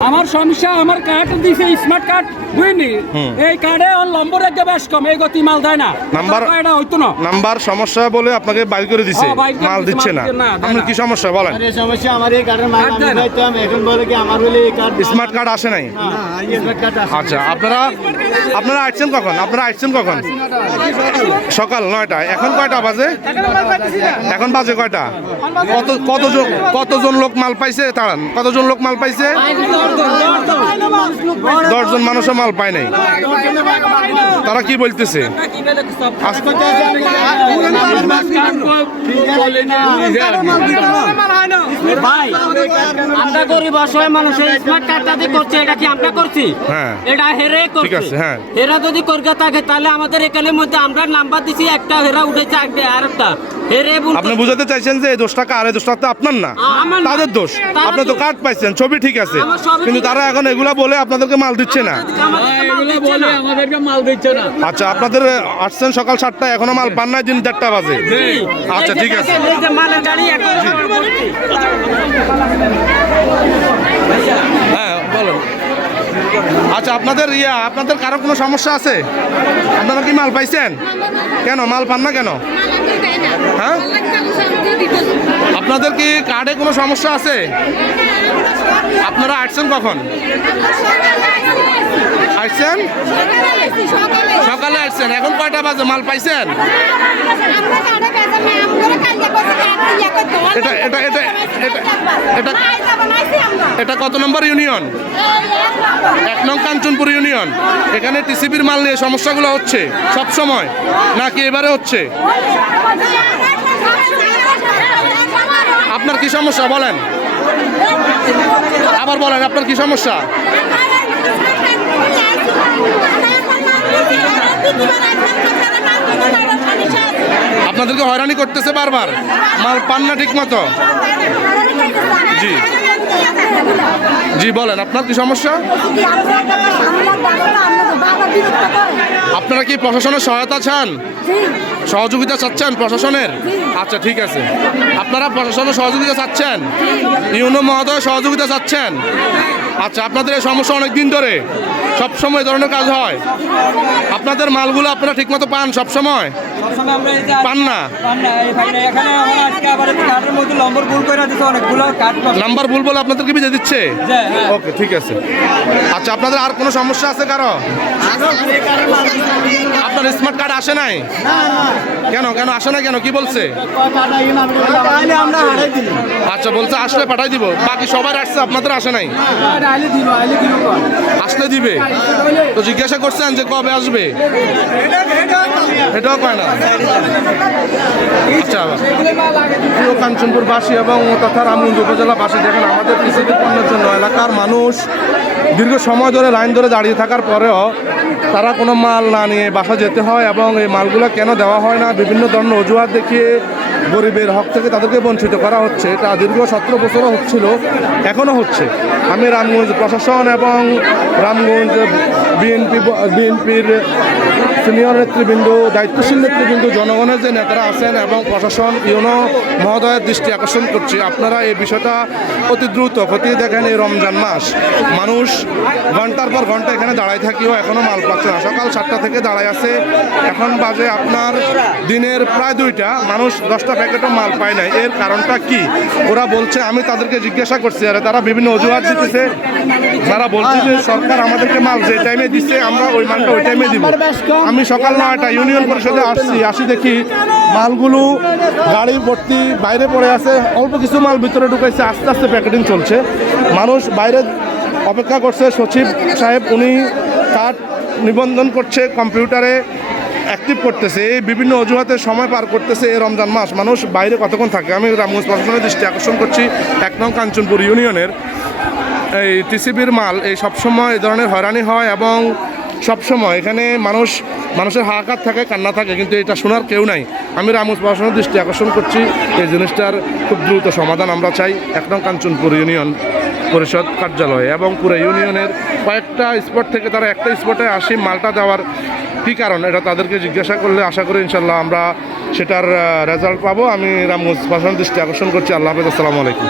আমার সমস্যা আমার কার্ড দিছে স্মার্ট কার্ড বুঝলি? এই কার্ডে ওর নম্বর একটা বেশ কম এই গতি মাল দেয় না। নাম্বার- এটা হইতো না। নাম্বার সমস্যা বলে আপনাকে বাইর করে দিছে। মাল দিচ্ছে মাল না। দিচ্ছে না, আপনার কি সমস্যা? বলেন। আরে সমস্যা আমার এই কার্ডের মাল আমি। পাইতাম এখন বলে কি আমার হলে এই কার্ড স্মার্ট কার্ড আসে নাই? স্মার্ট কার্ড আছে আচ্ছা আপনারা আপনারা আসছেন কখন? আপনারা আসছেন কখন? সকাল নয়টা এখন কয়টা বাজে? এখন বাজে কয়টা? কত কতজন কতজন লোক মাল পাইছে? তাড়ান কতজন লোক মাল পাইছে? দশজন মানুষও মাল পায় নাই। তারা কি বলতেছে? আমরা গরিব অসহায় মানুষের স্মার্ট কার্ডটা দিয়ে করছে এটা কি আমরা করছি? হ্যাঁ। এটা হেরে করছে। ঠিক আছে, হ্যাঁ। হেরা যদি থাকে তাহলে আমাদের এখানের মধ্যে আমরা নাম্বার দিছি একটা হেরা উঠেছে একটা আর একটা হেরে এবং আপনি বুঝাতে চাইছেন যে এই দোষটা কার? এই দোষটা তো আপনার না। তাদের দোষ। আপনি তো। কার্ড পাইছেন ছবি ঠিক আছে। কিন্তু তারা এখন এগুলা বলে আপনাদেরকে মাল দিচ্ছে না। না। না। আচ্ছা আপনাদের আসছেন সকাল সাতটায় এখনও মাল পান নাই দিন চারটা বাজে। আচ্ছা ঠিক আছে। দেখেন, এই যে মালের গাড়ি এখন হ্যাঁ আচ্ছা আপনাদের ইয়া আপনাদের কারও কোনো সমস্যা আছে? আপনারা কি মাল পাইছেন? কেন মাল পান না কেন? আপনাদের কি কার্ডে কোনো সমস্যা আছে? আপনারা আসছেন কখন? আসছেন? সকালে আসছেন। এখন কয়টা বাজে? মাল পাইছেন? এটা এটা এটা এটা এটা কত নম্বর ইউনিয়ন? এক নং কাঞ্চনপুর ইউনিয়ন। এখানে টিসিবির মাল নিয়ে সমস্যাগুলো হচ্ছে সব সময় নাকি এবারে হচ্ছে? আপনার কি সমস্যা বলেন? আবার বলেন, আপনার কি সমস্যা? আপনাদেরকে হয়রানি করতেছে বারবার। মাল পান না ঠিক মতো জি। জি, বলেন, আপনার কি সমস্যা? আপনারা কি প্রশাসনের সহায়তা চান? সহযোগিতা চাচ্ছেন প্রশাসনের? আচ্ছা ঠিক আছে। আপনারা প্রশাসনের সহযোগিতা চাচ্ছেন? ইউনো মহোদয় সহযোগিতা চাচ্ছেন? আচ্ছা আপনাদের এই সমস্যা অনেক দিন ধরে। সব সময় ধরনের কাজ হয়। আপনাদের মালগুলো আপনারা ঠিকমতো পান সব সময় সবসময় পান না? নম্বর ভুল বলে আপনাদেরকে বিজে দিচ্ছে? হ্যাঁ, হ্যাঁ। ওকে ঠিক আছে। আচ্ছা আপনাদের আর কোনো সমস্যা আছে কারও? আপনার স্মার্ট কার্ড আসে নাই? কেন কেন, আসে না কেন? কি বলছে? আচ্ছা বলছে আসলে পাঠাই দিব। বাকি সবার আসছে, আপনাদের আসে নাই? আসলে দিবে? তো জিজ্ঞাসা করছেন যে কবে আসবে? এটাও না? আচ্ছা। এবং তথা রামগঞ্জ উপজেলাবাসী, দেখেন আমাদের কৃষিদের পণ্যের জন্য এলাকার মানুষ দীর্ঘ সময় ধরে লাইন ধরে দাঁড়িয়ে থাকার পরেও তারা কোনো মাল না নিয়ে বাসা যেতে হয় এবং এই মালগুলো কেন দেওয়া হয় না? বিভিন্ন ধরনের অজুহাত দেখিয়ে গরিবের হক থেকে তাদেরকে বঞ্চিত করা হচ্ছে। এটা দীর্ঘ সতেরো বছরও হচ্ছিল, এখনও হচ্ছে। আমি রামগঞ্জ প্রশাসন এবং রামগঞ্জ বিএনপি বিএনপির সিনিয়র নেতৃবৃন্দ, দায়িত্বশীল নেতৃবৃন্দ, জনগণের যে নেতারা আছেন এবং প্রশাসন ইউনো মহোদয়ের দৃষ্টি আকর্ষণ করছে, আপনারা এই বিষয়টা অতি দ্রুত খতিয়ে দেখেন এই রমজান মাস। মানুষ ঘণ্টার পর ঘণ্টা এখানে দাঁড়ায় থাকিও এখনও মাল পাচ্ছে না। সকাল সাতটা থেকে দাঁড়ায় আছে। এখন বাজে আপনার দিনের প্রায় দুইটা, মানুষ দশটা প্যাকেটও মাল পায় নাই। এর কারণটা কি? ওরা বলছে, আমি তাদেরকে জিজ্ঞাসা করছি, আরে তারা বিভিন্ন অজুহাত দিতেছে। তারা বলছে যে, সরকার আমাদেরকে মাল যে টাইমে দিচ্ছে, আমরা ওই মালটা ওই টাইমে দিব। আমি সকাল নয়টা ইউনিয়ন পরিষদে আসছি আসি দেখি মালগুলো গাড়ি ভর্তি বাইরে পড়ে আছে অল্প কিছু মাল ভিতরে ঢুকাইছে আস্তে আস্তে প্যাকেটিং চলছে। মানুষ বাইরে অপেক্ষা করছে সচিব সাহেব উনি কার্ড নিবন্ধন করছে কম্পিউটারে অ্যাক্টিভ করতেছে এই বিভিন্ন অজুহাতে সময় পার করতেছে এই রমজান মাস। মানুষ বাইরে কতক্ষণ থাকে? আমি রামগঞ্জ প্রশাসনের দৃষ্টি আকর্ষণ করছি এক নং কাঞ্চনপুর ইউনিয়নের। এই টিসিবির মাল এই সবসময় এই ধরনের হয়রানি হয় এবং সবসময় এখানে মানুষ, মানুষের হাহাকার থাকে, কান্না থাকে, কিন্তু এটা শোনার কেউ নাই। আমি রামগঞ্জ প্রশাসনের দৃষ্টি আকর্ষণ করছি। এই জিনিসটার খুব দ্রুত সমাধান আমরা চাই। এক নং কাঞ্চনপুর ইউনিয়ন পরিষদ কার্যালয়ে এবং পুরো ইউনিয়নের কয়েকটা স্পট থেকে তারা একটা স্পটে আসি মালটা দেওয়ার কী কারণ, এটা তাদেরকে জিজ্ঞাসা করলে আশা করি ইনশাল্লাহ আমরা সেটার রেজাল্ট পাবো। আমি রামগঞ্জ প্রশাসন দৃষ্টি আকর্ষণ করছি। আল্লাহ হাফেজ। আসসালামু আলাইকুম।